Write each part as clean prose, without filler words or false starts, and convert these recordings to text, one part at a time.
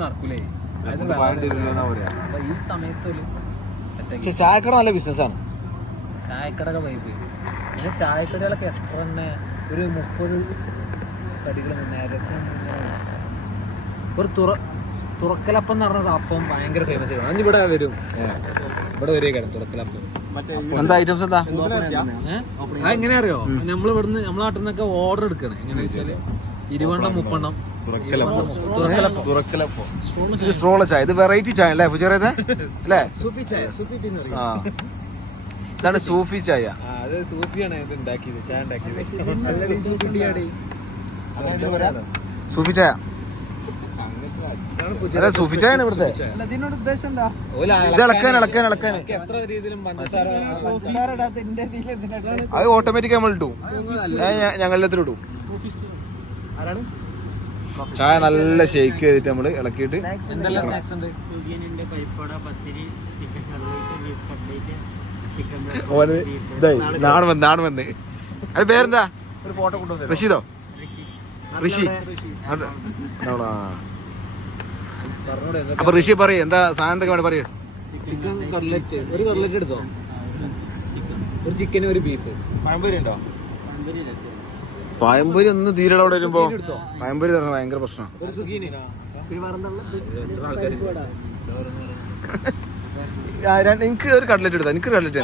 നടക്കൂലേ ഈ സമയത്ത് ചായക്കട നല്ല ബിസിനസ്സാണ്. ചായക്കടകൾ പോയി പിന്നെ ചായക്കടകളൊക്കെ എത്ര തന്നെ ഒരു 30 കടികൾ നേരത്തെ ഒരു തുറക്കലപ്പം എന്ന് പറഞ്ഞ അപ്പം ഭയങ്കര ഫേമസ് ആണ്. അഞ്ച് ഇവിടെ വരും, ഇവിടെ വരികയാണ് തുറക്കലപ്പം. എന്താ ഐറ്റംസ് എന്താ എങ്ങനെ അറിയോ, നമ്മള് ഇവിടുന്ന് നമ്മളെ നാട്ടിൽ നിന്നൊക്കെ ഓർഡർ എടുക്കണേ എങ്ങനെ വെച്ചാല് 20 30 സ്ട്രോള ചായ. ഇത് വെറൈറ്റി ചായ അല്ലേ ചെറിയത് അല്ലേ? ഇതാണ് സൂഫി ചായ. അത് സൂഫിയാണ് ഇത് ഉണ്ടാക്കിയത്, ചായ ഉണ്ടാക്കിയത്. സൂഫി ചായ സൂഫി ചായ ഇവിടുത്തെ. ഇത് ഇളക്കാൻ എത്ര രീതിയിലും അത് ഓട്ടോമാറ്റിക് നമ്മൾ ഇട്ടു, ഞങ്ങളെത്തിലും ഇടും. ചായ നല്ല ഷേക്ക് ചെയ്തിട്ട് നമ്മള് ഇളക്കിയിട്ട് നാണ് വന്ന്. അത് പേരെന്താ? റഷീദോ? ഋഷി. അപ്പൊ ഋഷി പറയൂ എന്താ സാധനം എന്തൊക്കെ വേണം പറയൂ. ചിക്കൻ കട്ട്ലറ്റ്, ഒരു കട്ട്ലറ്റ് എടുത്തോ, ഒരു ചിക്കന് ഒരു ബീഫ്. പഴംപൊരി ഉണ്ടോ? പഴംപൊരി ഒന്ന് തീരെ അവിടെ വരുമ്പോ പഴംപൊരി തരണം ഭയങ്കര പ്രശ്നം. എനിക്ക് ഒരു കട്ട്ലറ്റ് എടുത്താ, എനിക്ക് കട്ട്ലറ്റ്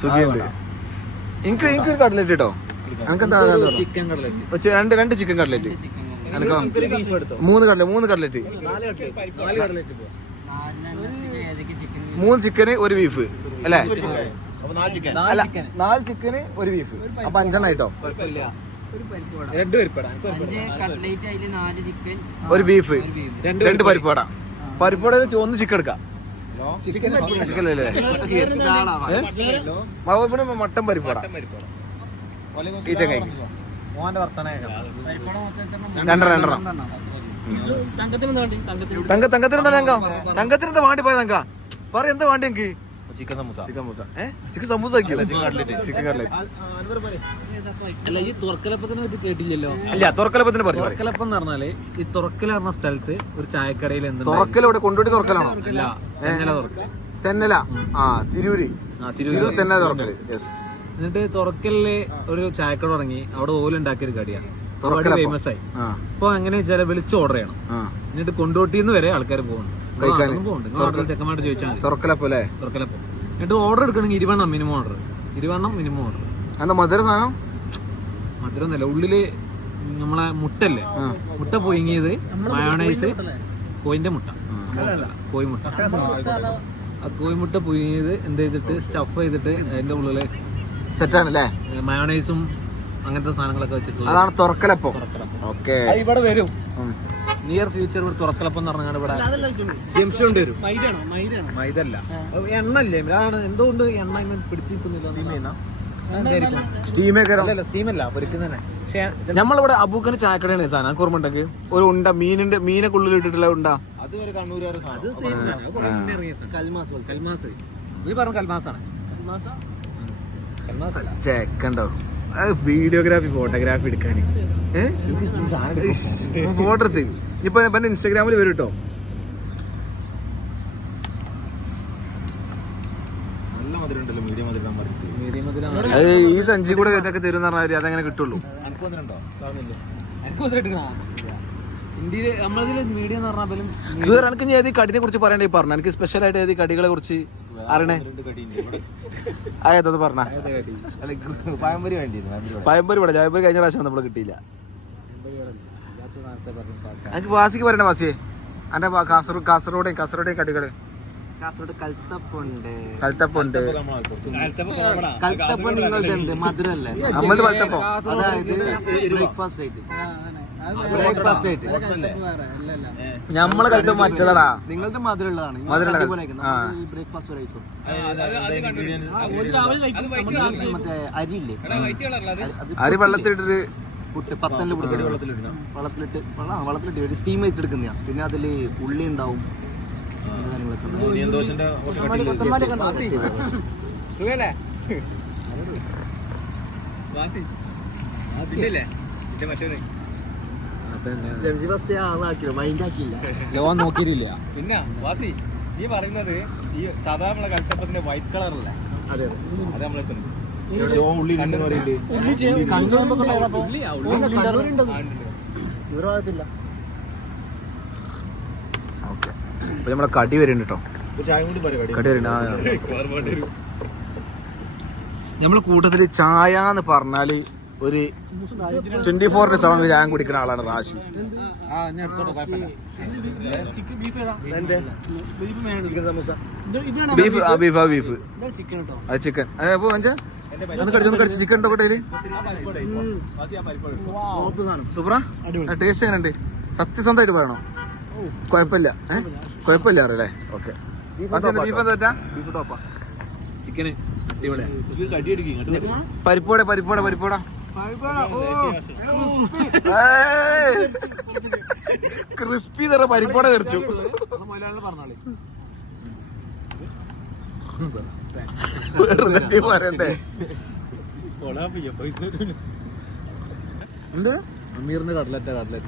സുഖിയുണ്ട്. എനിക്കൊരു കട്ട്ലറ്റ് കേട്ടോ. എനിക്ക് എന്താ ചിക്കൻ കട്ട്ലറ്റ്, രണ്ട് ചിക്കൻ കട്ട്ലറ്റ്. എനിക്കോ 3 കട്ട്ലറ്റ്, 3 ചിക്കന് 1 ബീഫ് അല്ലേ? അല്ല 4 ചിക്കന് 1 ബീഫ്. അപ്പൊ 5 എണ്ണം ആയിട്ടോ. 1 ബീഫ് 2 പരിപ്പുവട. പരിപ്പുവട 1 ചിക്കൻ എടുക്കാം. ചിക്കൻ അല്ലേ? മട്ടൻ പരിപ്പുവട ഈ ചങ്ങായി 2 തങ്കത്തിന് എന്താ വാണ്ടി പോയ തങ്ക പറ, എന്താ വാണ്ടി എനിക്ക്? Chicken samosa chicken cutlet. അല്ല ഈ തുറക്കലപ്പത്തിനെ പറ്റി കേട്ടില്ലല്ലോ. അല്ല തുറക്കലപ്പത്തിന് പറഞ്ഞു. തുറക്കലപ്പം എന്ന് പറഞ്ഞാല് ഈ തുറക്കല പറഞ്ഞ സ്ഥലത്ത് ഒരു ചായക്കടയിൽ തുറക്കലോടെ കൊണ്ടോട്ടി തുറക്കലാണോ? അല്ല, തെന്നല. തിരൂര് തെന്നല തുറക്കല്. എന്നിട്ട് തുറക്കലില് ഒരു ചായക്കട തുടങ്ങി, അവിടെ ഓലുണ്ടാക്കിയ ഒരു കടിയാണ്, ഫേമസ് ആയി. അപ്പൊ എങ്ങനെ വെച്ചാൽ വിളിച്ച് ഓർഡർ ചെയ്യണം. എന്നിട്ട് കൊണ്ടോട്ടിന്ന് വരെ ആൾക്കാർ പോകുന്നുണ്ട്, ചെക്കന്മാരോട് ചോദിച്ചാൽ മതി. തുറക്കലപ്പം. എന്നിട്ട് ഓർഡർ എടുക്കണമെങ്കിൽ 20 മിനിമം ഓർഡർ. മധുരം സാധനം മധുരം ഒന്നല്ല, ഉള്ളില് നമ്മളെ മുട്ടല്ലേ, മുട്ട പുഴുങ്ങിയത്, മയോണൈസ്, കോഴിമുട്ട. ആ കോഴിമുട്ട പുഴുങ്ങിയത് എന്ത് ചെയ്തിട്ട് സ്റ്റഫ് ചെയ്തിട്ട് അതിന്റെ ഉള്ളില് സെറ്റാണല്ലേ മയോണൈസും അങ്ങനത്തെ സാധനങ്ങളൊക്കെ വെച്ചിട്ടുള്ള അതാണ് തുറക്കലപ്പം. ഓക്കെ, ഇവിടെ വരും നിയർ ഫ്യൂച്ചർ. ഇവിടെ തുറക്കലപ്പം എന്ന് പറഞ്ഞാൽ ഇവിടെ ജംഷൻ വരും. മൈദല്ല, എണ്ണല്ലേ, അതാണ് എന്തുകൊണ്ട് എണ്ണ പിടിച്ചിരിക്കുന്നില്ല. സ്റ്റീമല്ല പൊരിക്കുന്നതന്നെ. പക്ഷെ നമ്മളിവിടെ അബൂക്കന് ചായക്കടയാണ് സാധനം. എനിക്ക് ഓർമ്മ ഉണ്ടെങ്കിൽ ഒരു ഉണ്ട മീനൊക്കെ ഉള്ളിൽ ഇട്ടിട്ടുള്ള ഉണ്ട. കൽമാസ് നീ പറഞ്ഞ കൽമാസാണ്. ചെക്കണ്ടോ വീഡിയോഗ്രാഫി ഫോട്ടോഗ്രാഫി എടുക്കാൻ ഫോട്ടോ എടുത്ത് ഇപ്പൊ ഇൻസ്റ്റാഗ്രാമിൽ വരും കേട്ടോ. ഈ സഞ്ചി കൂടെ വരുന്നൊക്കെ തരും എന്ന് പറഞ്ഞാൽ അതങ്ങനെ കിട്ടുള്ളൂ. എനിക്ക് ഏത് കടിനെ കുറിച്ച് പറയണ്ടേ പറഞ്ഞു. എനിക്ക് സ്പെഷ്യൽ ആയിട്ട് ഏത് കടികളെ കുറിച്ച് അറിയണേ? അതത് പറഞ്ഞ പഴംപൊരി ഇവിടെ ജയപൂരി കഴിഞ്ഞ പ്രാവശ്യം നമ്മള് കിട്ടിയില്ല. എനിക്ക് വാസിക്ക് പറയണേ വാസിയെ, എന്റെ കാസർഗോഡ് കടികള്. കൽത്തപ്പുണ്ട്. നമ്മളത് കൽത്തപ്പം നമ്മളെ കൽത്തപ്പം മറ്റേതാടാ, നിങ്ങളുടെ മധുരമുള്ളതാണ്. അരി വെള്ളത്തിലിട്ടിട്ട് വെള്ളത്തിലിട്ട് സ്റ്റീം വെച്ചെടുക്കുന്ന. പിന്നെ അതില് ഉള്ളി ഉണ്ടാവും. ലോൺ നോക്കിയിട്ടില്ല. പിന്നെ വാസി നീ പറയുന്നത് ഈ സാധാ നമ്മളെ കൽത്തപ്പത്തിന്റെ വൈറ്റ് കളറല്ല. അതെ അത് നമ്മളെത്തുന്നു. നമ്മളെ കടി വരുന്നുണ്ട് കേട്ടോ. കടി വരുന്നുണ്ട്. നമ്മളെ കൂട്ടത്തില് ചായ എന്ന് പറഞ്ഞാല് ഒരു 24/7 ചായ കുടിക്കുന്ന ആളാണ് റാഷി. ബീഫ് അത് ചിക്കൻ. ഒന്ന് കടിച്ച് ചിക്കൻ ഉണ്ടോ കൊട്ടയില്? സൂപ്പറാ. ടേസ്റ്റ് എങ്ങനെയുണ്ട്? സത്യസന്ധമായിട്ട് പറയണോ? കുഴപ്പമില്ല. കുഴപ്പമില്ല അറിയല്ലേ? ഓക്കെ. ബീഫ് എന്താ? ബീഫ് ടോപ്പാ. ചിക്കന് പരിപ്പോടെ ക്രിസ്പി തറ പരിപ്പോടെ തെറിച്ചു. പറയണ്ടേ എന്ത്? അമീറിന്റെ കട്ലറ്റ് അല്ലേ?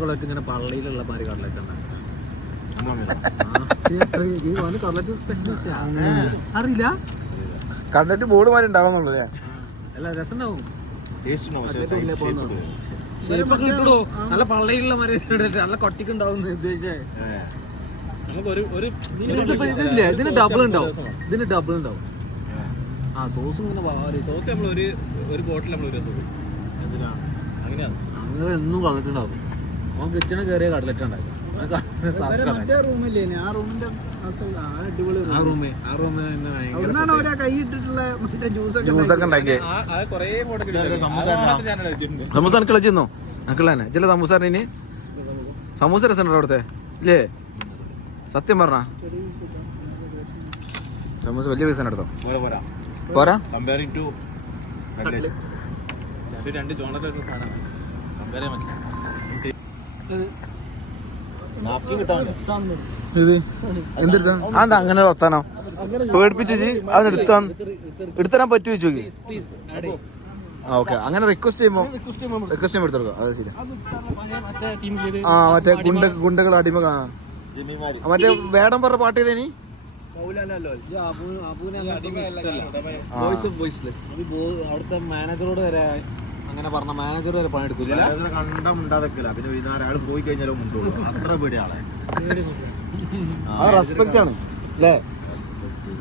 കട്ലറ്റ് ഇങ്ങനെ പള്ളിയിലുള്ള മാതിരി കട്ലറ്റ് കട്ലറ്റ് സ്പെഷ്യലിസ്റ്റ് അറിയില്ല. കണ്ടിട്ട് ബോർഡ് മാറി ഉണ്ടാവുന്നുള്ളൂ. അല്ല രസം ഉണ്ടാവും. കിട്ടോ നല്ല പള്ളിയിലുള്ള മാതിരി നല്ല കൊട്ടിക്കുണ്ടാവും ഉദ്ദേശിച്ചേ. ഇതിന് ഡബിൾ ഉണ്ടാവും. ആ സോസ് ഇങ്ങനെ അങ്ങനെ എന്നും കണ്ടിട്ടുണ്ടാവും. അവൻ കിച്ചണിൽ കയറിയ കട്ലറ്റ് ഉണ്ടാക്കും. സമൂസ കളിച്ചിരുന്നോ? അക്കളന്നെ ചില സമൂസാറിന് സമൂസ രസം അവിടുത്തെ ഇല്ലേ? സത്യം പറഞ്ഞ സമൂസ വലിയ പൈസ എടുത്തോ? പോരാ. എന്തെടുത്ത അതെന്താ അങ്ങനെ വർത്താനോ? പേടിപ്പിച്ചു എടുത്തരാൻ പറ്റുമോ ചോദിച്ചു. ഓക്കെ. അങ്ങനെ റിക്വസ്റ്റ് ചെയ്യുമ്പോ എടുത്തെടുക്കാം. അത് ശരി. ആ മറ്റേ ഗുണ്ടകൾ അടിമ മറ്റേ വേടം പറഞ്ഞ പാട്ട് ചെയ്തേനി. അവിടുത്തെ മാനേജറോട് വരെ അങ്ങനെ പറഞ്ഞ മാനേജർ വരെ പണിയെടുക്കില്ല. പിന്നെ വൈകുന്നേരം അയാൾ പോയി കഴിഞ്ഞാലും മുണ്ടോളൂ. അത്ര പേടിയാളെ. റെസ്പെക്ട് ആണ് അല്ലേ?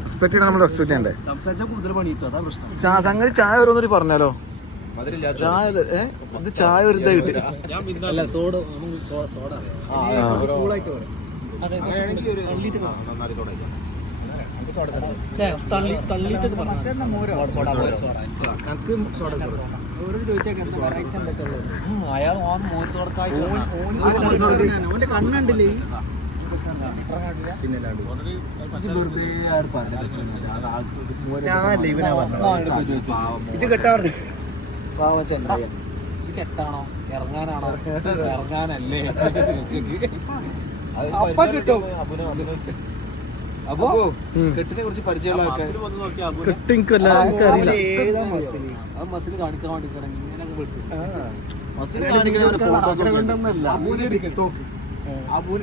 റെസ്പെക്ട് ചെയ്യണം. നമ്മൾ റെസ്പെക്ട് ചെയ്യണ്ടേ? സംസാരിച്ചാൽ കൂടുതൽ പണി കിട്ടും. അതാ പ്രശ്നം. സംഗതി ചായ ഓരോന്നൂടി പറഞ്ഞാലോ? ചായ ഇത് ചായ ഒരു ഇതാ കിട്ടി. കണ്ണുണ്ടല്ലേ? ഇത് കെട്ടാ ഇത് കെട്ടാണോ ഇറങ്ങാനാണോ? ഇറങ്ങാനല്ലേ? അപ്പൊ കിട്ടും. അപ്പൊ കെട്ടിനെ കുറിച്ച് പരിചയമുള്ള ആൾക്കാർ മസിൽ കാണിക്കാൻ വേണ്ടി ഇങ്ങനെ മസിൽ കാണിക്കണ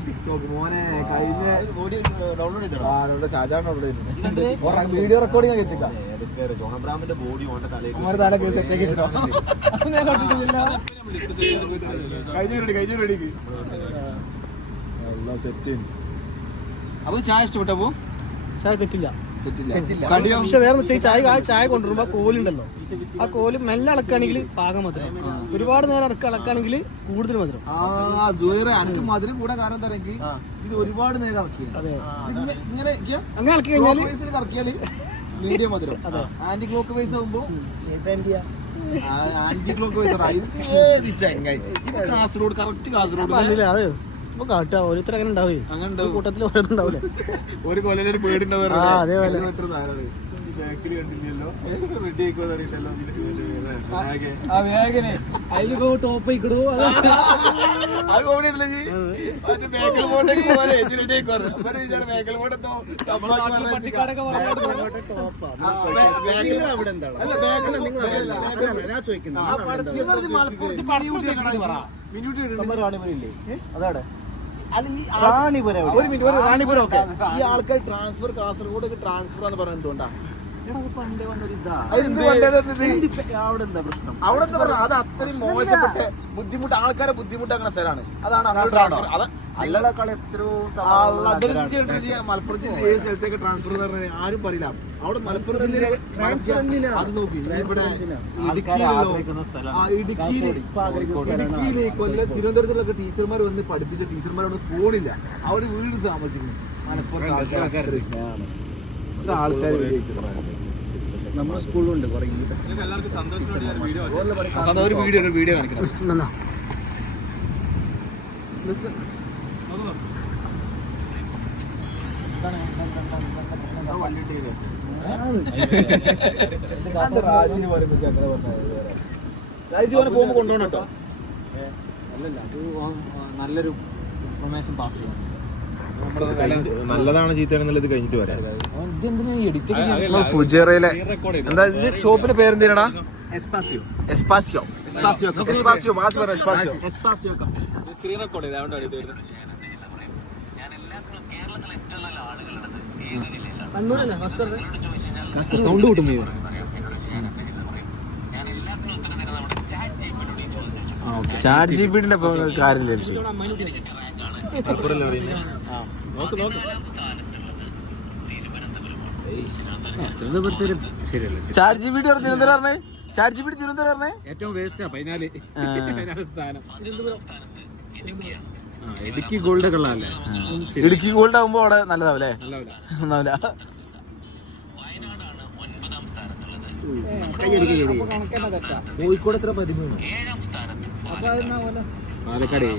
ടിക്ടോക്ക് മോനെ കഴിഞ്ഞ വീഡിയോ റെക്കോർഡിംഗ് വെച്ചിട്ടാ അപ്പൊ ചായ ഇഷ്ടപ്പെട്ടപ്പോ? ചായ തെറ്റില്ല. പക്ഷെ വേറെ ചായ കൊണ്ടുവരുമ്പോ ആ കോലുണ്ടല്ലോ, ആ കോല് മെല്ലെ അളക്കാണെങ്കിൽ പാകം മധുരം, ഒരുപാട് നേരം അളക്കാണെങ്കിൽ കൂടുതൽ മധുരം. എനിക്ക് മധുരം കൂടെ കാരണം തരങ്കിൽ ഇത് ഒരുപാട് നേരം ഇറക്കി. അതെ, ഇങ്ങനെ ഇളക്കി കഴിഞ്ഞാൽ ഇറക്കിയാല് മീഡിയം മധുരം. ആന്റി ക്ലോക്ക് വൈസ് ആകുമ്പോ anticlockwise Kasaragod correct Kasaragod അത് ഇപ്പൊ കാട്ടാ ഓരോരുത്തർ അങ്ങനെ ഉണ്ടാവേ. കൂട്ടത്തിൽ ഓരോരുത്തർ ഉണ്ടാവില്ലേ? ഒരു കൊല്ലൊരു പേടിണ്ടാവും. അതേപോലെ വേഗനെ അതിലിപ്പോ ടോപ്പ് ആയിക്കിടൂ. പട്ടിക്കാടൊക്കെ അതാണ് റാണിപുരം. റാണിപുരം ഒക്കെ ഈ ആൾക്കാർ ട്രാൻസ്ഫർ കാസർഗോഡ് ട്രാൻസ്ഫർ എന്ന് പറയുന്നത് എന്തുകൊണ്ടാ? അവിടെ എന്താ പറയാ, അത് അത്രയും മോശപ്പെട്ട ബുദ്ധിമുട്ട്, ആൾക്കാരെ ബുദ്ധിമുട്ടാക്കുന്ന സ്ഥലമാണ്. അതാണ് ട്രാൻസ്ഫർ. മലപ്പുറം ജില്ല ഏത് സ്ഥലത്തേക്ക് ട്രാൻസ്ഫർ എന്ന് പറഞ്ഞാൽ ആരും പറയില്ല. അവിടെ മലപ്പുറം ജില്ലയിലെ അത് നോക്കി ഇവിടെ ഇടുക്കിയില് കൊല്ലം തിരുവനന്തപുരത്തിലൊക്കെ ടീച്ചർമാർ വന്ന് പഠിപ്പിച്ച ടീച്ചർമാരൊന്നും പോണില്ല. അവർ വീട് താമസിക്കുന്നു. മലപ്പുറം ആൾക്കാർ നമ്മുടെ സ്കൂളിലുണ്ട് കുറെ വീഡിയോ കാണിക്കണം. പോകുമ്പോ കൊണ്ടുപോകണം കേട്ടോ. അല്ലല്ല, അത് നല്ലൊരു ഇൻഫർമേഷൻ പാസ് ചെയ്യണം. നല്ലതാണ് ചീത്തയാണെന്നുള്ളത് കഴിഞ്ഞിട്ട് വരാം. ഫുജേറയിലെ എന്താ ഇത് ഷോപ്പിന്റെ പേരെന്തിനാ? എസ്പാസിയോ. എസ്പാസിയോ എസ്പാസിയോ എസ്പാസിയോ എസ്പാസിയോ. സ്ക്രീൻ റെക്കോർഡ് ചെയ്ത് സൗണ്ട് കൂട്ടും. ചാറ്റ് ജിപിടിന്റെ കാര്യം ചാറ്റ് ജിപിടി തിരുവനന്തപുരം പറഞ്ഞേ. ചാറ്റ് ജിപിടി തിരുവനന്തപുരം പറഞ്ഞേ ഏറ്റവും വേസ്റ്റ് 14 സ്ഥാനം. ഇടുക്കി ഗോൾഡ് ഒക്കെ ഉള്ളതല്ലേ? ഇടുക്കി ഗോൾഡ് ആകുമ്പോ അവിടെ നല്ലതാവല്ലേ? നന്നാവില്ല. കോഴിക്കോട് എത്ര? 13. പാലക്കാട്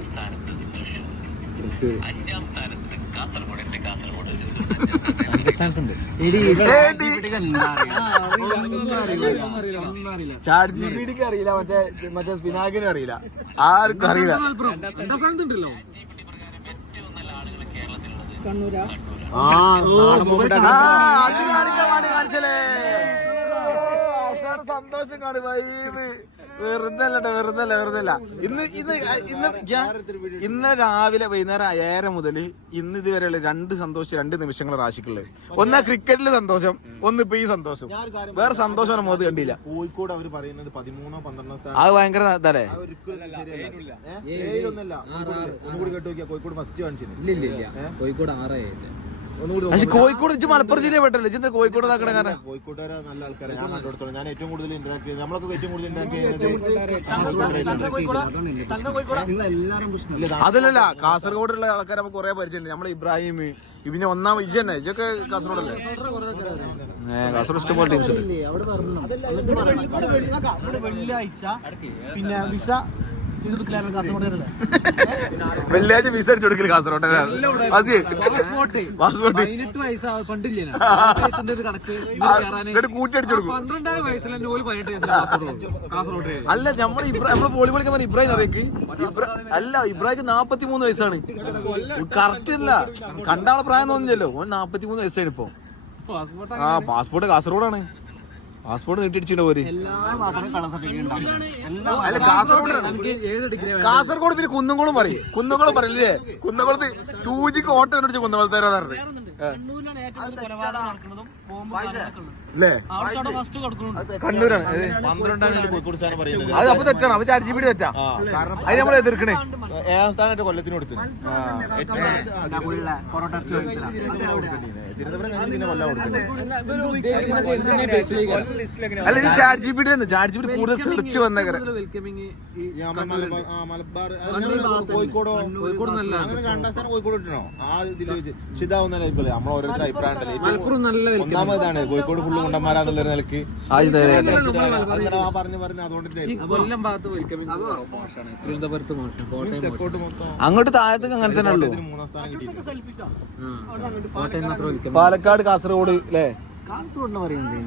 ചാറ്റ് ജിപിടിക്ക് അറിയില്ല, മറ്റേ സ്പിനാക്കിനും അറിയില്ല, ആർക്കും അറിയില്ല. സ്ഥലത്തുണ്ടല്ലോ സന്തോഷം കാണും. വെറുതെ അല്ല. ഇന്ന് രാവിലെ വൈകുന്നേരം 5:30 മുതൽ ഇന്ന് ഇതുവരെയുള്ള 2 നിമിഷങ്ങൾ റാശിക്കുള്ളത്. ഒന്ന് ക്രിക്കറ്റില് സന്തോഷം, ഒന്ന് ഇപ്പൊ ഈ സന്തോഷം. വേറെ സന്തോഷം മുഖത്ത് കണ്ടില്ല. കോഴിക്കോട് അവർ പറയുന്നത് 13 12 അത് ഭയങ്കര ഇതല്ലേ? കോഴിക്കോട് ഫസ്റ്റ് കാണിച്ചില്ല. കോഴിക്കോട് 6. പക്ഷെ കോഴിക്കോട് ഇജ്ജ് മലപ്പുറം ജില്ലയെ പെട്ടല്ലേ? ഇജ്ജ് കോഴിക്കോട് ഇതാക്കണ കാരണം കോഴിക്കോട്ടുകാരെ നല്ല ആൾക്കാരെ ഞാൻ കണ്ടെടുത്തോളൂ. ഞാൻ ഏറ്റവും കൂടുതൽ ഇന്ററാക്ട് ചെയ്യുന്നത്, നമ്മളൊക്കെ ഏറ്റവും കൂടുതൽ ഇന്ററാക്ട് ചെയ്യുന്നത് അതല്ലല്ല. കാസർഗോഡുള്ള ആൾക്കാർ നമുക്ക് കുറെ പരിചയമുണ്ട്. നമ്മളെ ഇബ്രാഹിം, പിന്നെ ഒന്നാം ഇജ്ജ് തന്നെ, ഇജ്ജൊക്കെ കാസർഗോഡല്ലേ? കാസർഗോഡ് ഇഷ്ടംപോലെ ടീംസ് ഉണ്ട്. വെള്ളിയാഴ്ച പിന്നെ വിസ വെള്ളിയാഴ്ച വിസ അടിച്ചു കൊടുക്കല് കാസർഗോഡ്. പാസ്പോർട്ട് 18 വയസ്സ് പണ്ടില്ലേ കൂട്ടി അടിച്ചു കൊടുക്കും. 12 വയസ്സിൽ 18 കാസർഗോഡ്. അല്ല, നമ്മള് വോളിബോൾ കളിക്കാൻ ഇബ്രാഹിം അറിയിക്ക്. അല്ല, ഇബ്രാഹിം 43 വയസ്സാണ്. കറക്റ്റ് അല്ല, കണ്ടാളെ പ്രായം തോന്നില്ലല്ലോ. ഓൻ 43 വയസ്സാണ് ഇപ്പൊ. പാസ്പോർട്ട് കാസർഗോഡാണ്. പാസ്പോർട്ട് നീട്ടിടിച്ചിട്ട് പോര്. അല്ല, കാസർഗോഡ് പിന്നെ കുന്നംകുളം പറയും. കുന്നംകുളം പറയില്ലേ? കുന്നംകുളത്ത് സൂചിക്ക് ഓട്ടം കണ്ടുപിടിച്ച് കുന്നംകുളത്തേരാ പറഞ്ഞത് അല്ലേ? കണ്ണൂരാണ്. അത് അപ്പൊ തെറ്റാണ്. അപ്പൊ ചാറ്റ് ജിപിടി തെറ്റാ. അത് നമ്മൾ എതിർക്കണേ. 7ാം സ്ഥാനമായിട്ട് കൊല്ലത്തിന് കൊടുത്തു. അല്ല, ഇത് ചാറ്റ് ജിപിടി കൂടുതൽ സെർച്ച് വന്നേ. കോഴിക്കോടോ അങ്ങനെ 2ാം സ്ഥാനം കോഴിക്കോട് ഇട്ടോ? ആ ഇതിൽ വെച്ച് ഇതാവുന്നല്ലേ നമ്മൾ ഓരോരുത്തർ അഭിപ്രായം ഉണ്ടല്ലോ. ഒന്നാമതാണ് കോഴിക്കോട് ഫുള്ള് കൊണ്ടന്മാരാന്നുള്ളൊരു നിലക്ക് പറഞ്ഞു അതുകൊണ്ട് അങ്ങോട്ട് താഴത്തേക്ക് അങ്ങനെ തന്നെ ഉള്ളൂ. 3ാം സ്ഥാനം കിട്ടിയില്ല. പാലക്കാട് കാസർഗോഡ് അല്ലേ? കാസർഗോഡ് പറയുന്നത്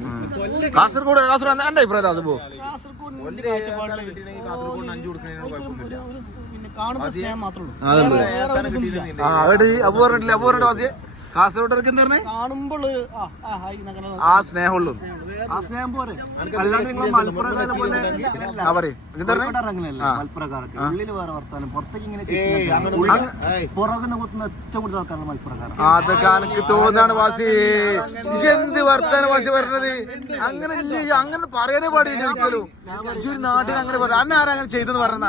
കാസർഗോഡ് എന്റെ അഭിപ്രായം കാസർഗോഡ് കാസർഗോഡ് കാസർഗോഡ് 5 കൊടുക്കുന്നതിന് കുഴപ്പമൊന്നുമില്ല. പിന്നെ കാണുന്ന സ്നേഹം മാത്രമേ ഉള്ളൂ. അപ്പൊ പറഞ്ഞിട്ടില്ല അപ്പൊ പറഞ്ഞിട്ട് വാസിയെ കാസർഗോഡ് എന്താ പറഞ്ഞേ കാണുമ്പോൾ ആ സ്നേഹമുള്ളൂ ആ സ്നേഹം പോരെ. ആ പറയും എന്താ മൽപ്രകാരൊക്കെ ഉള്ളില് വേറെ വർത്താനം, പുറത്തേക്ക് ഇങ്ങനെ പുറകുന്ന കുത്തുന്ന ഏറ്റവും കൂടുതൽ ആൾക്കാരുടെ മൽപ്രകാരം. അതൊക്കെ എനിക്ക് തോന്നാണ് വാസി. എന്ത് വർത്താനം വാസി പറഞ്ഞത്? അങ്ങനെ ഇല്ല, അങ്ങനെ പറയാനേ പാടില്ല ഒരിക്കലും. ഒരു നാട്ടിൽ അങ്ങനെ പറയാം. അന്ന ആരാ അങ്ങനെ ചെയ്തെന്ന് പറഞ്ഞ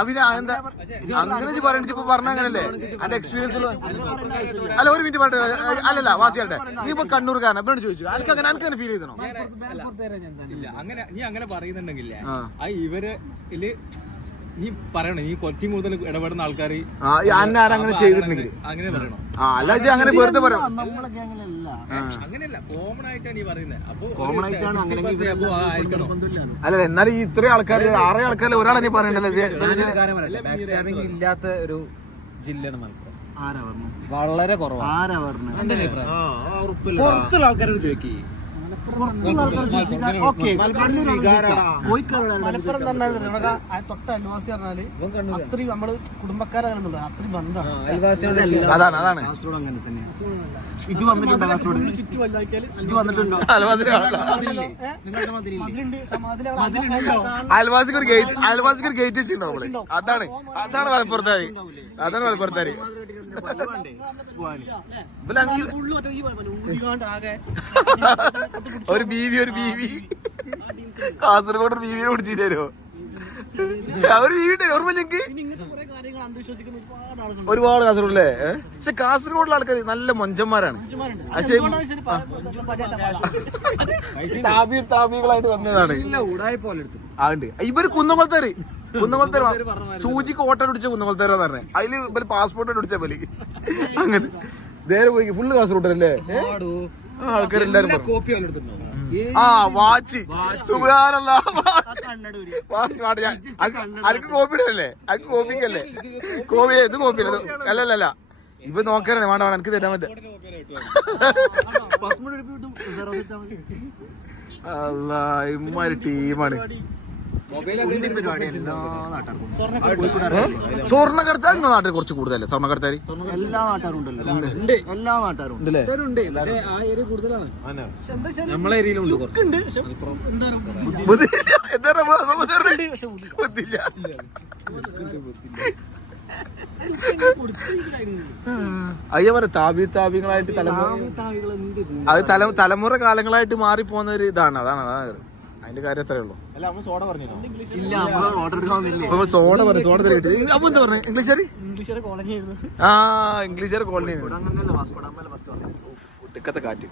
അവന് എന്താ അങ്ങനെ പറയണിച്ച് ഇപ്പൊ പറഞ്ഞ അങ്ങനല്ലേ എന്റെ എക്സ്പീരിയൻസ് അല്ല. ഒരു മിനിറ്റ് പറയട്ടെ. അല്ലല്ല വാസിയാട്ടെ, നീ ഇപ്പൊ കണ്ണൂർക്കാരൻ എപ്പോഴും ചോദിച്ചു എനിക്ക് അങ്ങനെ ഫീൽ ചെയ്തോ? ഇല്ല, അങ്ങനെ നീ അങ്ങനെ പറയുന്നുണ്ടെങ്കിലേ ഇവര് നീ പറയണോ, നീ കൊറ്റി കൂടുതൽ ഇടപെടുന്ന ആൾക്കാർ അങ്ങനെ ചെയ്തിട്ടുണ്ടെങ്കിൽ അങ്ങനെ പറയണോ? അല്ല അങ്ങനെ വെറുതെ പറയാം. നമ്മളൊക്കെ അങ്ങനെയല്ല, അങ്ങനെയല്ല, കോമൺ ആയിട്ടാണ് ഈ പറയുന്നത്. അപ്പൊ കോമൺ ആയിട്ടാണ് അങ്ങനെ ആയിരിക്കണോ? അല്ല എന്നാലും ഈ ഇത്രയും ആൾക്കാർ 6 ആൾക്കാർ ഒരാളെ പറയണ്ടല്ലോ. ഇല്ലാത്ത ഒരു ജില്ലയാണ് മലപ്പുറം. ആരാ പറഞ്ഞു? വളരെ കുറവാണ്. ആരാ പറഞ്ഞു? പുറത്തുള്ള ആൾക്കാരോട് ചോദിക്കേ. മലപ്പുറം തന്നെ തൊട്ട അയൽവാസി പറഞ്ഞാല് അത്രയും നമ്മള് കുടുംബക്കാരാണെന്നുള്ളത്, അത്രയും ബന്ധമാണ്. അതാണ് കാസർഗോഡ് അങ്ങനെ തന്നെയാണ്. ഇജ് വന്നിട്ടുണ്ടോ കാസർഗോഡ്? ചുറ്റു വലുതാക്കിയാൽ ഇജ് വന്നിട്ടുണ്ടോ? അയൽവാസിക്ക് ഒരു ഗേറ്റ് വെച്ചിട്ടുണ്ടോ? അതാണ് മലപ്പുറത്താരി. ഒരു ബീവി കാസർഗോഡ് ഒരു ബീവിനെ പിടിച്ചിട്ട് തരുമോ? ഒരു ബീവിന്റെ ഓർമ്മയിലേക്ക് ഒരുപാട് കാസർഗോഡല്ലേ. പക്ഷെ കാസർഗോഡിലെ ആൾക്കാർ നല്ല മൊഞ്ചന്മാരാണ്. പക്ഷെ താപികളായിട്ട് വന്നതാണ്. അതുണ്ട് ഇവര് കുന്നംകുളത്തേര് സൂചിക്ക് ഓട്ടം പിടിച്ച കുന്നംകുളത്തേരാന്ന് പറഞ്ഞത്. അതില് ഇവര് പാസ്പോർട്ട് പിടിച്ച പോലെ അങ്ങനെ നേരെ പോയി ഫുള്ള് കാസർഗോഡല്ലേ ആൾക്കാരെല്ലാരും. ആ വാച്ച് അനക്ക് കോപ്പി ഇടല്ലേ? അനക്ക് കോപ്പിക്കല്ലേ? കോപ്പി ഇത് കോപ്പി അല്ലല്ല ഇപ്പൊ നോക്കാനാണ്. വേണ്ട എനിക്ക് തരാൻ പറ്റും. അല്ല ഇമ്മാര് ടീമാണ്. സ്വർണ്ണക്കടത്ത് നിങ്ങളുടെ നാട്ടിൽ കുറച്ച് കൂടുതലല്ലേ സ്വർണ്ണക്കടത്താര്? എല്ലാ നാട്ടുകാരും ഉണ്ടല്ലോ, എല്ലാ നാട്ടുകാരും ഉണ്ടല്ലേ? നമ്മളെ ഏരിയയിലുണ്ട്. അയ്യ പറ താപികളായിട്ട് തലമുറ കാലങ്ങളായിട്ട് മാറിപ്പോകുന്ന ഒരു ഇതാണ്. അതാണ് അതിന്റെ കാര്യം അത്രേ ഉള്ളൂ. സോഡ പറഞ്ഞു. അപ്പൊ എന്താ പറഞ്ഞ ഇംഗ്ലീഷുകാര്? ആ ഇംഗ്ലീഷുകാർ കോളനി. ഒടുക്കത്തെ കാറ്റ്.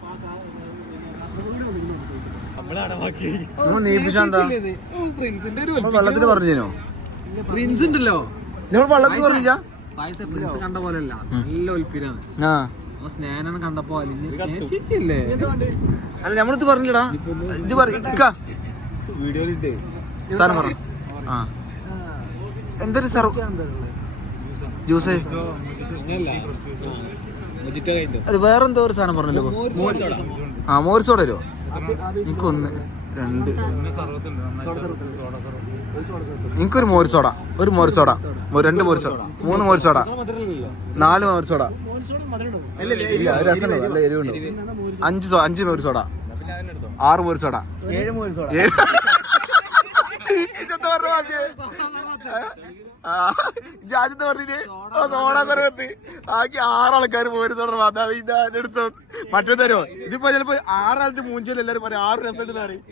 വെള്ളത്തിന് പറഞ്ഞോ? പ്രിൻസ് ഉണ്ടല്ലോ, നിങ്ങൾ വെള്ളത്തിൽ പറഞ്ഞ പ്രിൻസ് കണ്ട പോലെയല്ല, നല്ല ഒലിപ്പിനാണ്. സ്നേഹാണ് കണ്ടപ്പോ ചേച്ചില്ലേ? അല്ല നമ്മളിത് പറഞ്ഞില്ലടാ. ഇത് പറ സാധനം പറ. ആ എന്തൊരു സാർ ജ്യൂസ്? അത് വേറെന്തോ ഒരു സാധനം പറഞ്ഞല്ലോ. ആ മോര് സോഡ വരുമോ? എനിക്കൊന്ന് 2 എനിക്കൊരു മോര് സോഡ, 1 മോര് സോഡ, 2 മോര് സോഡ, 3 മോര് സോഡ, 4 മോര് സോഡ. ഇല്ല രസം നല്ല എരിവുണ്ടോ? 5 മോര് സോഡ, 6 മോര് സോഡ, 7 മോര് സോഡ. ഇതെന്താ പറഞ്ഞ ജാജിന്ന് പറഞ്ഞിട്ട് സോഡ കുറവത്ത് ബാക്കി 6 ആൾക്കാർ മോര് സോഡ ഇതെടുത്തോ. മറ്റേ തരുമോ? ഇതിപ്പോ ചിലപ്പോ 6 ആൾക്ക് മൂഞ്ചിൽ എല്ലാരും പറയും 6 രസം പറയും.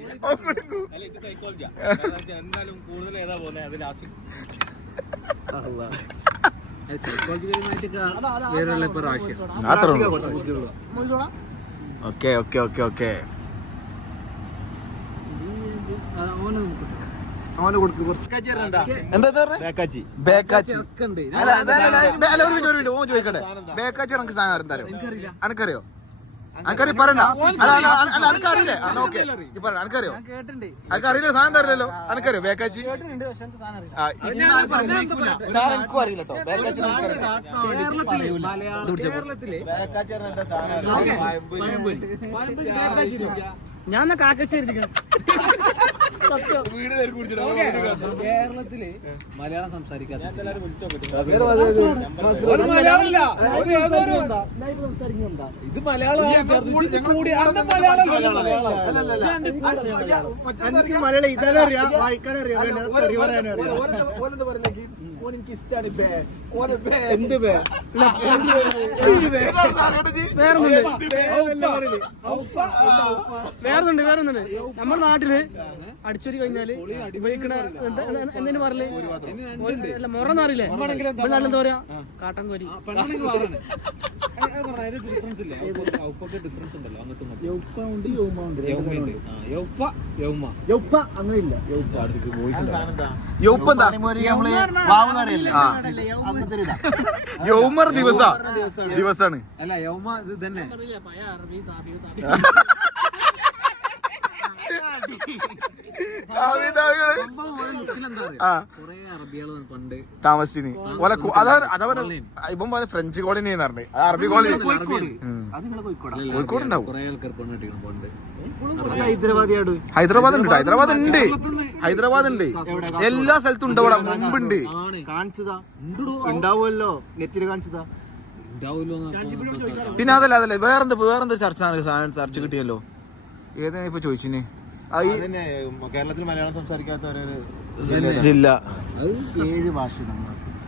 ഓക്കെ ഓക്കെ ഓക്കെ ഓക്കെ അവന് കൊടുക്കും കുറച്ച്. എന്താ ബേക്കാച്ചി? ചോദിക്കട്ടെ ബേക്കാച്ചി നമുക്ക് സാധനം എന്താ അറിയോ? അനക്കറിയോ? അനക്കറിയ പറയണ്ട. അല്ല അനക്കറിയില്ലേ? ഓക്കെ ഈ പറ, അനക്കറിയോ? അനക്കറിയില്ല, സാധനം തരില്ലല്ലോ. അനക്കറിയോ ബേക്കാച്ചി? സാധനം എനിക്കും അറിയില്ല കേട്ടോ. ബേക്കാച്ചി ഞാൻ കാക്കശ്ശേരി കേരളത്തില് മലയാളം സംസാരിക്കാത്ത ഇത് മലയാളം മലയാളം ഇതാനറിയാം, വായിക്കാനറിയാം, എനിക്ക് ഇഷ്ടമാണ് എന്ത് വേറൊന്നുണ്ട്. നമ്മുടെ നാട്ടില് അടിച്ചൊരു കഴിഞ്ഞാല് ഉപയോഗിക്കണ എന്തിനു പറയല്? അല്ല മൊറന്ന് അറിയില്ലേ? നമ്മുടെ നാട്ടിൽ എന്താ പറയാ? കാട്ടൻ കോരി. ഡിഫറൻസ് ഇല്ല, ഡിഫറൻസ് ഉണ്ടല്ലോ അങ്ങോട്ടും അങ്ങനെയില്ല. യൗമർ ദിവസാണ്. അല്ല യൗമ ഇത് തന്നെ. താമസിച്ചിന് ഇപ്പം പോലെ ഫ്രഞ്ച് കോളനി എന്ന് പറഞ്ഞത് അറബി കോളനി. കോഴിക്കോട് ഉണ്ടാവും. ഹൈദരാബാദ് ഉണ്ട്. എല്ലാ സ്ഥലത്തും ഉണ്ട്. ഇവിടെ മുമ്പുണ്ട്. ഉണ്ടാവുമല്ലോ, നെറ്റില് കാണിച്ചതാ. പിന്നെ അതല്ല വേറെന്താ ചർച്ച കിട്ടിയല്ലോ. ഏതാ ഇപ്പൊ ചോദിച്ചിന്? കേരളത്തിൽ മലയാളം സംസാരിക്കാത്ത ഒരു ജില്ല. 7 ഭാഷയാണ്,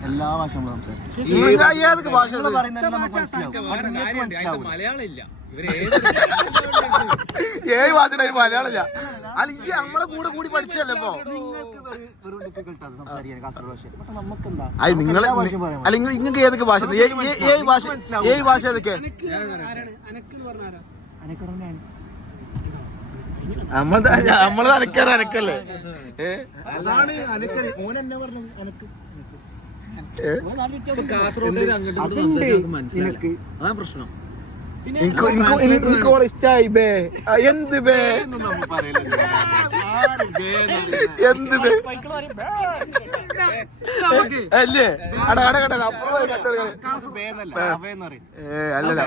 എല്ലാ ഭാഷയും സംസാരിക്കും. ഏതൊക്കെ ഭാഷ? മലയാളം ഇല്ല, 7 ഭാഷ മലയാളം ഇല്ല. അല്ല ഈ നമ്മളെ കൂടി പഠിച്ചല്ലേ ഇപ്പൊ. അത് നിങ്ങള് അല്ല നിങ്ങൾക്ക് ഏതൊക്കെ ഭാഷ? 7 ഭാഷ ഏതൊക്കെ? നമ്മളത് അനക്കല്ലേ? കാസർഗോഡ് അങ്ങോട്ട് മനസ്സിലാക്കി, അതാ പ്രശ്നം. എനിക്ക് ഇഷ്ടായി ബേ. എന്ത് ബേ? എന്ത് ബേ അല്ലേ? അല്ലല്ല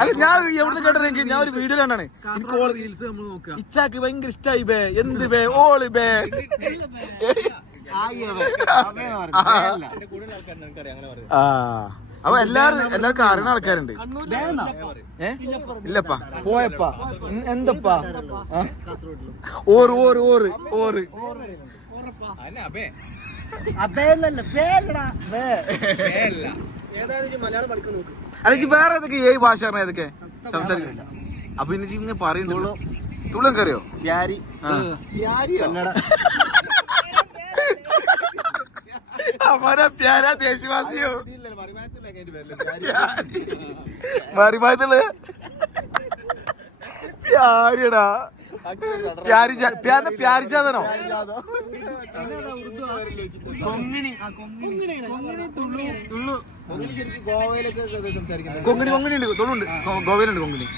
അല്ല, ഞാൻ എവിടുന്ന് കേട്ടില്ലെങ്കിൽ ഞാൻ ഒരു വീഡിയോ കണ്ടാണ്. ഇച്ചാക്ക് ഭയങ്കര ഇഷ്ടായി ബേ. എന്ത് ബേ? ഓള് ബേ. ആ അപ്പൊ എല്ലാവർക്കും അറിയുന്ന ആൾക്കാരുണ്ട്. ഇല്ലപ്പാ പോയപ്പാ എന്തപ്പാ? ഓറ് ഓറ് ഓറ് ഓറ് അല്ലെങ്കിൽ വേറെ ഏതൊക്കെ 7 ഭാഷ ഏതൊക്കെ സംസാരിക്കില്ല? അപ്പൊ ഇനി ഇങ്ങനെ പറയുന്നുള്ളൂ. തുളൊക്കെ അറിയോ? हमारा प्यारा देशवासियों മറിമായത്തുള്ള പ്യാരിടാ. പ്യാരിച്ചാതനോ? കൊങ്ങിണി ഉണ്ട്, തൊള്ളുണ്ട്. ഗോവയിലുണ്ട് കൊങ്ങിണി.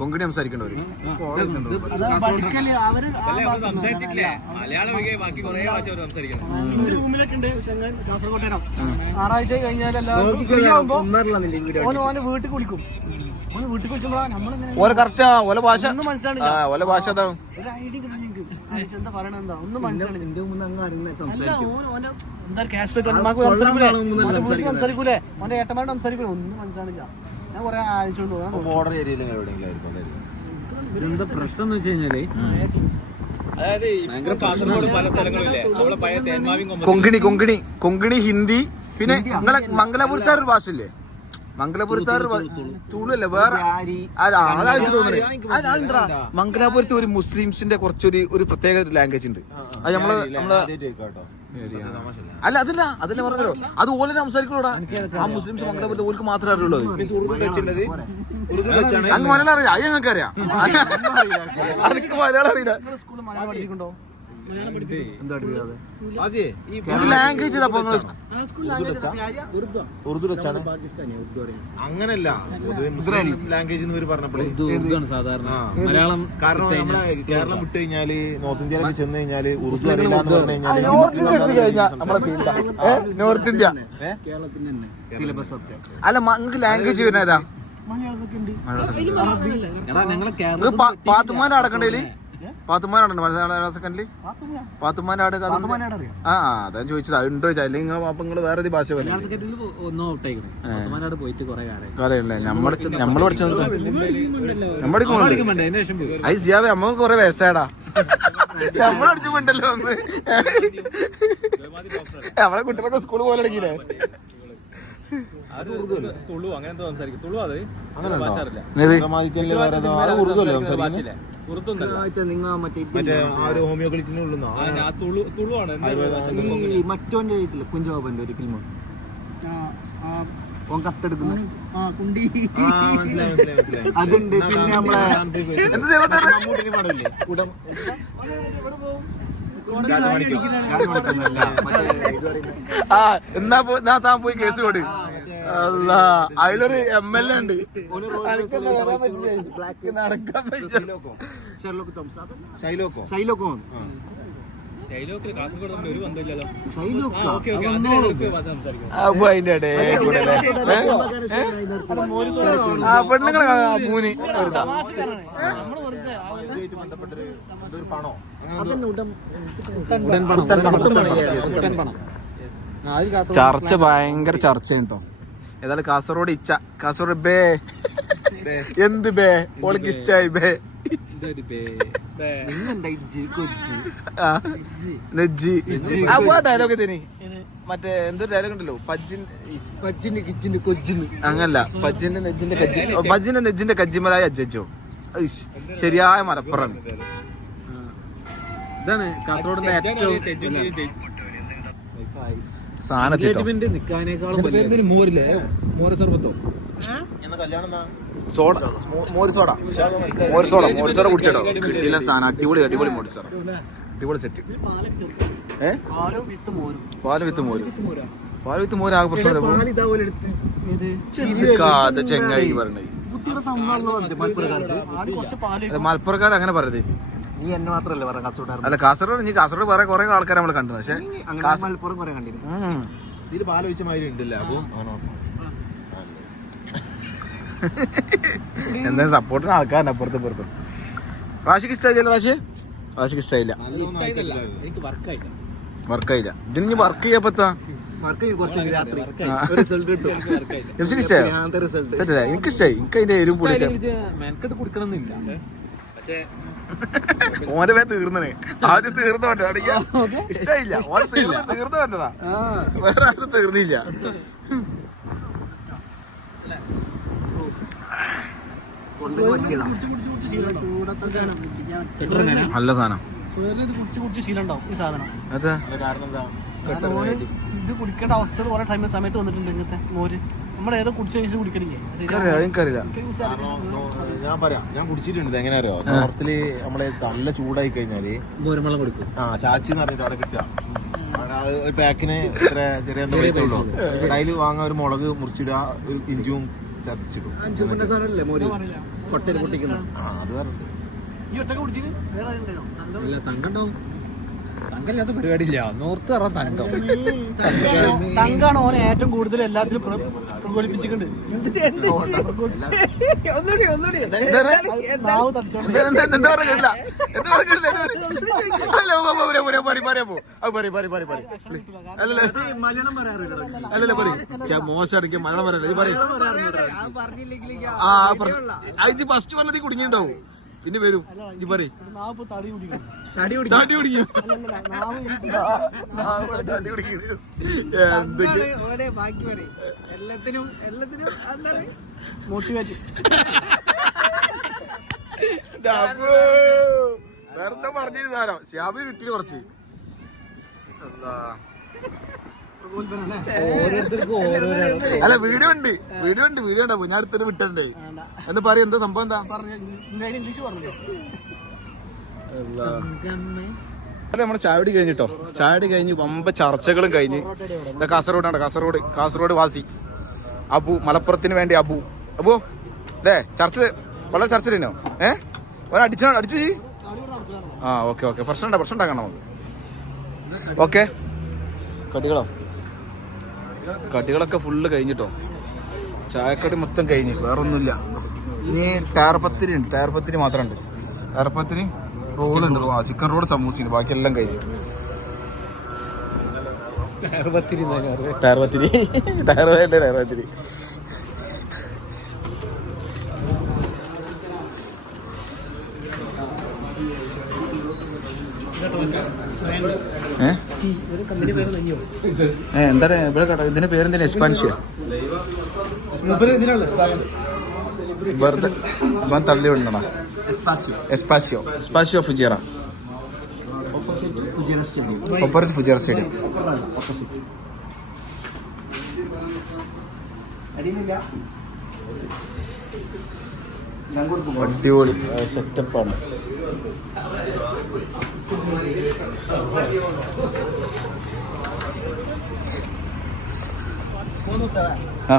കൊങ്കിണി സംസാരിക്കേണ്ടവര്. ഞായറാഴ്ച കഴിഞ്ഞാൽ വീട്ടിൽ കുളിക്കും. വീട്ടിൽ കുളിക്കുമ്പോ ഓല കറക്റ്റ് ഓല ഭാഷ മനസ്സിലാണില്ല. ഓല ഭാഷ അതാണ്. ഒരു ഐഡിയ കിട്ടുന്നെങ്കിൽ എന്താ പറയണ എന്താ ഒന്നും മനസ്സിലാണില്ല. സംസാരിക്കൂലേ? ഓന്റെ ഏട്ടന്മാരോട് സംസാരിക്കൂലേ? ഒന്നും മനസ്സിലാണില്ല. ഞാൻ കൊറേ ആലോചിച്ചോണ്ട് ബോർഡർ ഏരിയയിൽ എവിടെയെങ്കിലും എന്താ പ്രശ്നം എന്ന് വെച്ച് കഴിഞ്ഞാല്, അതായത് കാസർഗോഡ് പല സ്ഥലങ്ങളില്ലേ, നമ്മളെ പഴയ തേന്മാവിൻ കൊങ്കിണി ഹിന്ദി. പിന്നെ നിങ്ങളെ മംഗലാപുരത്താർ ഭാഷ ഇല്ലേ? മംഗലാപുരത്താർ തുളല്ലേ വേറെ? അതാ എനിക്ക് തോന്നുന്നത്. മംഗലാപുരത്ത് ഒരു മുസ്ലിംസിന്റെ കുറച്ചൊരു പ്രത്യേക ലാംഗ്വേജ് ഉണ്ട്. അത് നമ്മള് അതല്ല പറഞ്ഞല്ലോ. അത് ഓലെ സംസാരിക്കൂടാ. ആ മുസ്ലിംസ് മംഗലാപുരത്ത് ഓർക്ക് മാത്രമേ അറിയുള്ളൂ. അങ്ങ് മലയാളം അറിയാം. അത് ഞങ്ങൾക്ക് അറിയാം. എനിക്ക് മലയാളം അറിയില്ല. ലാംഗ്വേജ് ഉറുദു വെച്ചാണ് അങ്ങനല്ല പൊതുവെ മുസ്ലിം ലാംഗ്വേജ് എന്ന് പറഞ്ഞപ്പോഴേ സാധാരണ മലയാളം. കാരണം നമ്മളെ കേരളം വിട്ട് കഴിഞ്ഞാല് നോർത്ത് ഇന്ത്യയിലൊക്കെ ചെന്ന് കഴിഞ്ഞാല് ഉറുദു അറിയില്ല എന്ന് പറഞ്ഞു കഴിഞ്ഞാല് നോർത്ത് ഇന്ത്യ അല്ല നിങ്ങൾക്ക് ലാംഗ്വേജ് വരുന്നതാ ഞങ്ങളെ പാത്തുമാൻ അടക്കണ്ടേല് പാത്തുമാനാടുണ്ട് മലയാള സെക്കൻഡില് പാത്തുമാൻ ആട് ആ അതാ ചോദിച്ചത് ഉണ്ടോ ചോദിച്ചാൽ അല്ലെങ്കിൽ അപ്പൊ നിങ്ങള് വേറെ ഒരു ഭാഷ പോലെ ഒന്നും ഔട്ടായിക്കണേ പോയിട്ട് കുറെ കാര്യമില്ലേ നമ്മള് പഠിച്ചത് നമ്മുടെ അതിന് ശേഷം പോയി. അത് ചെയ്യാവേ നമുക്ക് കൊറേ വയസ്സാടാ നമ്മളടിച്ചുണ്ടല്ലോ ഒന്ന് നമ്മളെ കുട്ടികളൊക്കെ സ്കൂള് പോലെ തുടങ്ങിയില്ലേ തുളു അങ്ങനത്തെ സംസാരിക്കും. തുളു അത് ഭാഷ അറിയില്ല. ഉറുദു അല്ലേ സംസാരിക്കുന്നത്? മറ്റേ ആ ഒരു ഹോമിയോ ക്ലിനിക്കിനുള്ളിൽ തുളുവാണ്. മറ്റോന്റെ കുഞ്ചാബന്റെ ഒരു ഫിലിം ഓൻ കട്ടെടുക്കുന്ന അതുണ്ട്. പിന്നെ നമ്മളെ എന്നാ താൻ പോയി കേസ് കൊടു. അല്ല അതിലൊരു MLA ഉണ്ട് നടക്കാൻ ഷൈലോക്കോ ഒരു ബന്ധമില്ലല്ലോ. അപ്പൊ അതിന്റെ ഇടയിൽ കൂടെ പെണ്ണുങ്ങളെ പൂനി ചർച്ച ഭയങ്കര ചർച്ചയാണ് കേട്ടോ. ഏതായാലും കാസർഗോഡ് ഇച്ച കാസർഗോഡ് ബേ എന്ത് ബേ ഓൾക്ക് ഇഷ്ടായി ബേ ഡയലോഗ് തന്നെ മറ്റേ എന്തൊരു ഡയലോഗ് ഉണ്ടല്ലോ പജ്ജിന്റെ കിച്ചിന്റെ കൊജ്ജിന് അങ്ങനല്ല പജ്ജിന്റെ നെജ്ജിന്റെ കജ്ജിമലായ അജ്ജോ ശരിയായ മലപ്പുറം. ഇതാണ് കാസർഗോഡിന്റെ ഏറ്റവും സാധനത്തിൽ മോരില്ലേ മോര സർബത്തോ സോഡ മോര് സോഡ കുടിച്ചോ കിട്ടിയില്ല സാധനം. അടിപൊളി മോര് സോഡ അടിപൊളി സെറ്റ്. പാല് വിത്ത് മോര് ആകെ പ്രശ്നം ചെങ്ങായി പറഞ്ഞത് മലപ്പുറക്കാർ അങ്ങനെ പറയുന്നത്. നീ എന്നെ മാത്രല്ലേ പറയാം കാസർഗോഡ്. അല്ല കാസർഗോഡ് വേറെ കുറെ ആൾക്കാരെ നമ്മൾ കണ്ടു. പക്ഷെ മലപ്പുറം കുറെ കണ്ടിരുന്നു. ഇതിൽ പാലോചിച്ച മാതിരി ഉണ്ടല്ലോ. അപ്പൊ എന്തായാലും സപ്പോർട്ടിന് ആൾക്കാരുണ്ട് അപ്പുറത്തും പുറത്തും. റാഷിക്ക് ഇഷ്ടമായില്ല? റാഷിക്ക് ഇഷ്ടമായില്ല. എനിക്ക് വർക്കായില്ല. ഇതിന് വർക്ക് ചെയ്യാപ്പത്താ സെറ്റല്ല. എനിക്കിഷ്ടായി. എനിക്ക് അതിന്റെ എരിവ് പൊടിക്കാൻ മെനക്കെട്ട് കുടിക്കണമെന്നില്ല. ഓന്റെ വേ തീർന്നേ ആദ്യം തീർന്നോണ്ട് ഇഷ്ടായില്ല. ഓനെ തീർന്നു വന്നതാ, വേറെ ആരും തീർന്നില്ല. നല്ല സാധനം. അതെ ഇത് കുടിക്കേണ്ട അവസ്ഥ കുറെ സമയത്ത് വന്നിട്ടുണ്ട്. ഇങ്ങനത്തെ മോര് നമ്മൾ ഏതോ കുടിച്ച കുടിക്കണില്ലേ? എനിക്കറിയില്ല. ഞാൻ പറയാം, ഞാൻ കുടിച്ചിട്ടുണ്ട്. എങ്ങനെ അറിയോ, നോർത്തില് നമ്മളെ നല്ല ചൂടായി കഴിഞ്ഞാല് മോരുവെള്ളം കുടിക്കും. ചാച്ചി എന്ന് പറഞ്ഞിട്ട് അവിടെ കിട്ടുക. ഒരു പാക്കിന് ഇത്ര ചെറിയ എന്താ പൈസ ഉള്ളൂ. അതിൽ വാങ്ങാൻ ഒരു മുളക് മുറിച്ചിടുക, ഒരു ഇഞ്ചും ചതച്ചിടും. അത് തങ്കം തങ്കല്ലാത്ത പരിപാടിയില്ല. നോർത്ത് പറഞ്ഞ തങ്കം തങ്കാണ് ഓനെ ഏറ്റവും കൂടുതൽ എല്ലാത്തിലും പ്രകോപിപ്പിച്ചിട്ടുണ്ട്. മോശം മലയാളം പറയല്ലേ. ഫസ്റ്റ് പറഞ്ഞത് കുടുങ്ങിണ്ടാവും. പിന്നെ വരും പറയും തടി കുടിക്കും. വെറുതെ പറഞ്ഞിരുന്നാലോ ശ്യാമി കിട്ടി കുറച്ച്. അല്ല വീഡിയോ ഉണ്ട് ഉണ്ടാവും. ഞാൻ അടുത്തൊരു വിട്ടുണ്ട് എന്ന് പറയും. എന്താ സംഭവം? എന്താ ഇംഗ്ലീഷ് പറഞ്ഞു അല്ലെ നമ്മള് ചായടി കഴിഞ്ഞിട്ടോ, ചായടി കഴിഞ്ഞ് വമ്പ ചർച്ചകളും കഴിഞ്ഞ് കാസർഗോഡാണ്. കാസർഗോഡ് വാസി അബു, മലപ്പുറത്തിന് വേണ്ടി അബു അല്ലേ ചർച്ച വളരെ ചർച്ച തന്നെയോ അടിച്ചു. ആ ഓക്കെ പ്രശ്നം ഉണ്ടാക്കണം നമുക്ക്. ഓക്കെ കടികളൊക്കെ ഫുള്ള് കഴിഞ്ഞിട്ടോ, ചായക്കടി മൊത്തം കഴിഞ്ഞ്, വേറൊന്നുമില്ല. ഇനി ടയർ പത്തിരി മാത്രമുണ്ട്. ടയർ പത്തിരി റോളുണ്ട്, ചിക്കൻ റോൾ, സമൂസയുണ്ട്, ബാക്കിയെല്ലാം കഴിഞ്ഞു. ടയർ പത്തിരി എന്താണ് ഇവിടെ കട? ഇതിന്റെ പേരെന്താ? എക്സ്പാൻഷ്യോ വെറുതെ തള്ളി വിടണ. എസ്പാസിയോ ഫുജിറ, ഓപ്പോസിറ്റ് ഫുജിറ സ്റ്റേഡിയം. അടിപൊളി സെറ്റപ്പാണ്. ആ